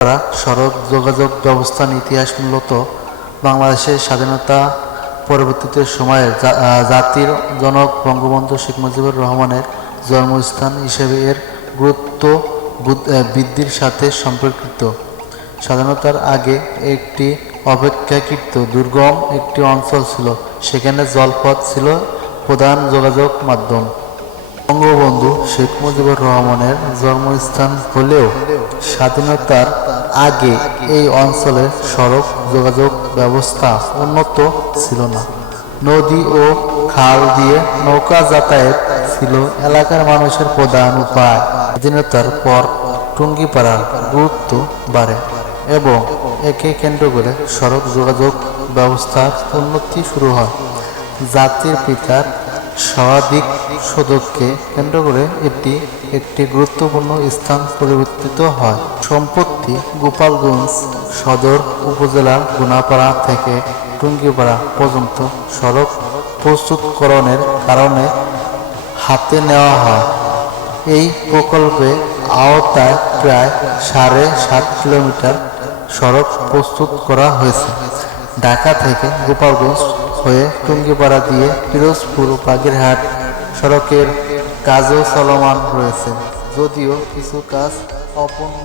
সড়ক যোগাযোগ ব্যবস্থার ইতিহাস মূলত বাংলাদেশের স্বাধীনতা পরবর্তীতে সময়ে জাতির জনক বঙ্গবন্ধু শেখ মুজিবুর রহমানের জন্মস্থান হিসেবে এর গুরুত্ব বৃদ্ধির সাথে সম্পর্কিত। স্বাধীনতার আগে একটি অপেক্ষাকৃত দুর্গম একটি অঞ্চল ছিল, সেখানে জলপথ ছিল প্রধান যোগাযোগ মাধ্যম। বঙ্গবন্ধু শেখ মুজিবুর রহমানের জন্মস্থান হলেও স্বাধীনতার আগে এই অঞ্চলের সড়ক যোগাযোগ ব্যবস্থা উন্নত ছিল না। নদী ও খাল দিয়ে নৌকা যাতায়াত ছিল এলাকার মানুষের প্রধান উপায়। স্বাধীনতার পর টুঙ্গিপাড়ার গুরুত্ব বাড়ে এবং একে কেন্দ্র করে সড়ক যোগাযোগ ব্যবস্থার উন্নতি শুরু হয়। জাতির পিতার শতাধিক শতককে কেন্দ্র করে এটি একটি গুরুত্বপূর্ণ স্থান পরিবর্তিত হয়। সম্প্রতি গোপালগঞ্জ সদর উপজেলার গুনাপাড়া থেকে টুঙ্গিপাড়া পর্যন্ত সড়ক প্রস্তুতকরণের কারণে হাতে নেওয়া হয়। এই প্রকল্পে আওতায় প্রায় 7.5 কিলোমিটার সড়ক প্রস্তুত করা হয়েছে। ঢাকা থেকে গোপালগঞ্জ হয়ে টুঙ্গিপাড়া দিয়ে পিরোজপুর ও বাগেরহাট সড়কের কাজও চলমান রয়েছে, যদিও কিছু কাজ অপূর্ণ।